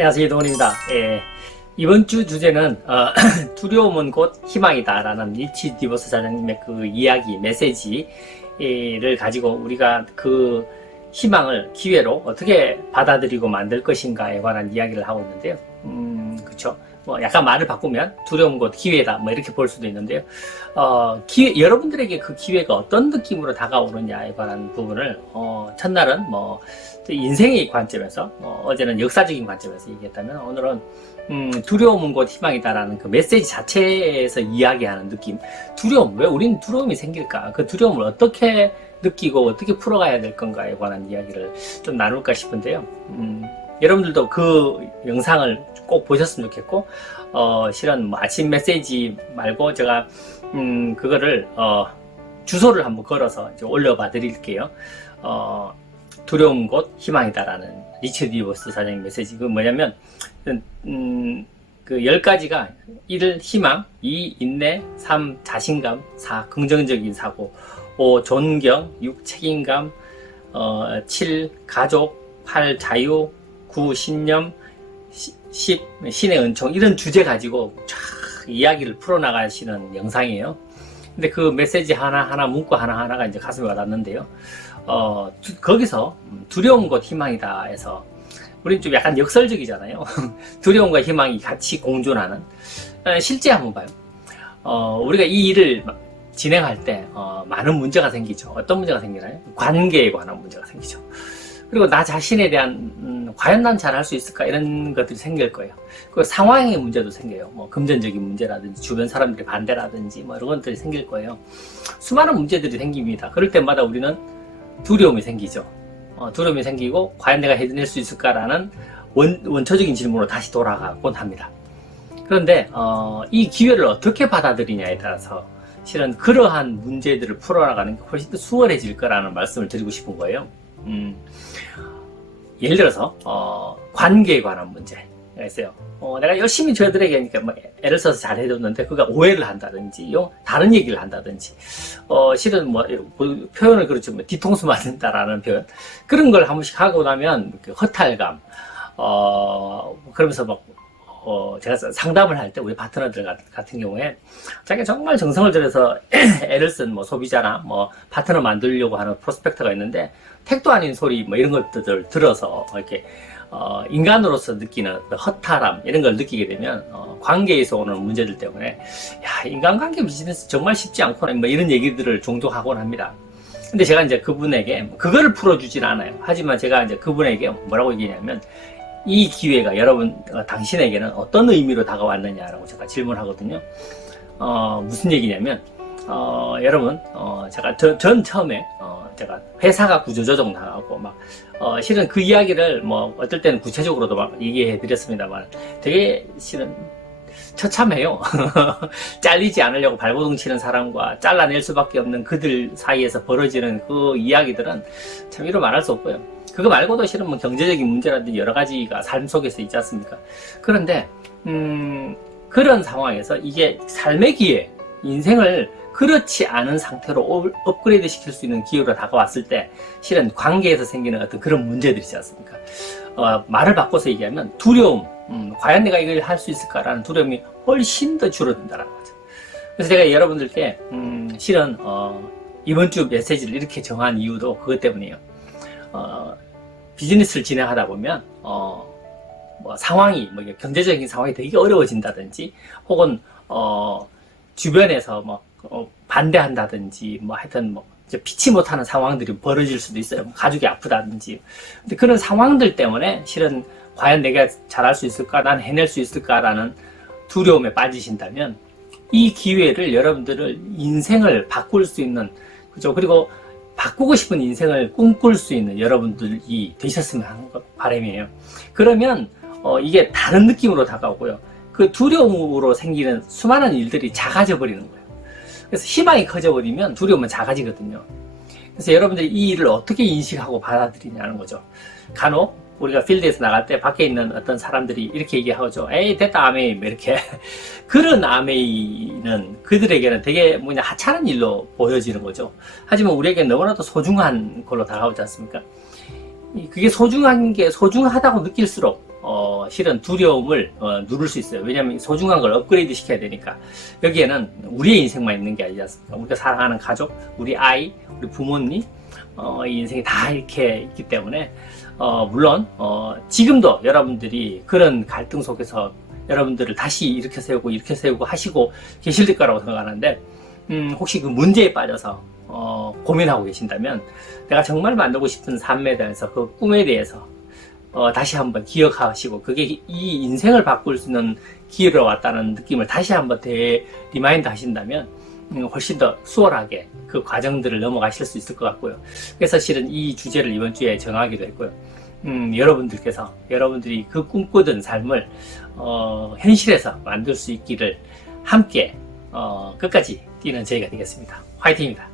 안녕하세요, 이동훈입니다. 이번 주 주제는 두려움은 곧 희망이다 라는 리치 디버스 사장님의 그 이야기, 메시지를 가지고 우리가 그 희망을 기회로 어떻게 받아들이고 만들 것인가에 관한 이야기를 하고 있는데요. 그쵸. 뭐 약간 말을 바꾸면 두려움 곧 기회다 뭐 이렇게 볼 수도 있는데요. 여러분들에게 그 기회가 어떤 느낌으로 다가오느냐에 관한 부분을 첫날은 뭐 인생의 관점에서, 어제는 역사적인 관점에서 얘기했다면, 오늘은 두려움은 곧 희망이다라는 그 메시지 자체에서 이야기하는 느낌. 두려움, 왜 우리는 두려움이 생길까? 그 두려움을 어떻게 느끼고 어떻게 풀어가야 될 건가에 관한 이야기를 좀 나눌까 싶은데요. 여러분들도 그 영상을 꼭 보셨으면 좋겠고, 실은 뭐 아침 메시지 말고 제가 그거를 주소를 한번 걸어서 이제 올려봐 드릴게요. 두려움 곧 희망이다라는 리처드 디버스 사장님 메시지. 그 뭐냐면 그 10가지가 1. 희망, 2. 인내, 3. 자신감, 4. 긍정적인 사고, 5. 존경, 6. 책임감, 7. 가족, 8. 자유, 9. 신념, 10. 신의 은총, 이런 주제 가지고 쫙 이야기를 풀어나가시는 영상이에요. 근데 그 메시지 하나하나, 문구 하나하나가 이제 가슴에 와닿는데요. 거기서 두려움 곧 희망이다 해서, 우린 좀 약간 역설적이잖아요. 두려움과 희망이 같이 공존하는. 실제 한번 봐요. 우리가 이 일을 진행할 때 많은 문제가 생기죠. 어떤 문제가 생기나요? 관계에 관한 문제가 생기죠. 그리고 나 자신에 대한 과연 난 잘할 수 있을까, 이런 것들이 생길 거예요. 그리고 상황의 문제도 생겨요. 뭐 금전적인 문제라든지 주변 사람들의 반대라든지 뭐 이런 것들이 생길 거예요. 수많은 문제들이 생깁니다. 그럴 때마다 우리는 두려움이 생기죠. 두려움이 생기고 과연 내가 해낼 수 있을까라는 원초적인 질문으로 다시 돌아가곤 합니다. 그런데 이 기회를 어떻게 받아들이냐에 따라서 실은 그러한 문제들을 풀어나가는 게 훨씬 더 수월해질 거라는 말씀을 드리고 싶은 거예요. 예를 들어서 관계에 관한 문제가 있어요. 내가 열심히 저들에게 뭐 애를 써서 잘 해줬는데 그가 오해를 한다든지 다른 얘기를 한다든지, 실은 뭐 표현을 그렇죠, 뭐 뒤통수 맞는다라는 표현, 그런 걸 한 번씩 하고 나면 허탈감, 그러면서 막 제가 상담을 할 때 우리 파트너들 같은 경우에 자기가 정말 정성을 들여서 애를 쓴 뭐 소비자나 뭐 파트너 만들려고 하는 프로스펙터가 있는데 택도 아닌 소리 뭐 이런 것들을 들어서 이렇게 인간으로서 느끼는 허탈함, 이런 걸 느끼게 되면 관계에서 오는 문제들 때문에 야, 인간관계 비즈니스 정말 쉽지 않구나, 뭐 이런 얘기들을 종종 하곤 합니다. 근데 제가 이제 그분에게 그거를 풀어주진 않아요. 하지만 제가 이제 그분에게 뭐라고 얘기냐면, 이 기회가 당신에게는 어떤 의미로 다가왔느냐라고 제가 질문하거든요. 무슨 얘기냐면, 여러분, 제가 전 처음에 제가 회사가 구조조정 당하고 막 실은 그 이야기를 뭐 어떨 때는 구체적으로도 막 얘기해 드렸습니다만 되게 실은 처참해요. 잘리지 않으려고 발버둥 치는 사람과 잘라낼 수밖에 없는 그들 사이에서 벌어지는 그 이야기들은 참 이루 말할 수 없고요. 그거 말고도 실은 뭐 경제적인 문제라든지 여러 가지가 삶 속에서 있지 않습니까? 그런데 그런 상황에서 이게 삶의 기회, 인생을 그렇지 않은 상태로 업그레이드 시킬 수 있는 기회로 다가왔을 때 실은 관계에서 생기는 어떤 그런 문제들이 있지 않습니까? 말을 바꿔서 얘기하면 두려움, 과연 내가 이걸 할 수 있을까라는 두려움이 훨씬 더 줄어든다는 거죠. 그래서 제가 여러분들께 실은 이번 주 메시지를 이렇게 정한 이유도 그것 때문이에요. 비즈니스를 진행하다 보면 뭐 상황이, 뭐 경제적인 상황이 되게 어려워진다든지, 혹은 주변에서 뭐 반대한다든지, 뭐 하여튼 뭐 피치 못하는 상황들이 벌어질 수도 있어요. 가족이 아프다든지. 근데 그런 상황들 때문에 실은 과연 내가 잘할 수 있을까, 난 해낼 수 있을까라는 두려움에 빠지신다면, 이 기회를 여러분들을 인생을 바꿀 수 있는, 그죠? 그리고 바꾸고 싶은 인생을 꿈꿀 수 있는 여러분들이 되셨으면 하는 바람이에요. 그러면 이게 다른 느낌으로 다가오고요. 그 두려움으로 생기는 수많은 일들이 작아져 버리는 거예요. 그래서 희망이 커져버리면 두려움은 작아지거든요. 그래서 여러분들이 이 일을 어떻게 인식하고 받아들이냐는 거죠. 간혹 우리가 필드에서 나갈 때 밖에 있는 어떤 사람들이 이렇게 얘기하죠. 에이, 됐다, 아메이, 뭐 이렇게. 그런 아메이는 그들에게는 되게 하찮은 일로 보여지는 거죠. 하지만 우리에게는 너무나도 소중한 걸로 다가오지 않습니까? 그게 소중한 게 소중하다고 느낄수록 실은 두려움을 누를 수 있어요. 왜냐하면 소중한 걸 업그레이드 시켜야 되니까. 여기에는 우리의 인생만 있는 게 아니지 않습니까? 우리가 사랑하는 가족, 우리 아이, 우리 부모님, 이 인생이 다 이렇게 있기 때문에 물론 지금도 여러분들이 그런 갈등 속에서 여러분들을 다시 일으켜 세우고 하시고 계실 거라고 생각하는데, 혹시 그 문제에 빠져서 고민하고 계신다면, 내가 정말 만들고 싶은 삶에 대해서, 그 꿈에 대해서 다시 한번 기억하시고, 그게 이 인생을 바꿀 수 있는 기회로 왔다는 느낌을 다시 한번 리마인드 하신다면 훨씬 더 수월하게 그 과정들을 넘어가실 수 있을 것 같고요. 그래서 실은 이 주제를 이번 주에 정하기도 했고요. 여러분들이 그 꿈꾸던 삶을 현실에서 만들 수 있기를 함께 끝까지 뛰는 저희가 되겠습니다. 화이팅입니다.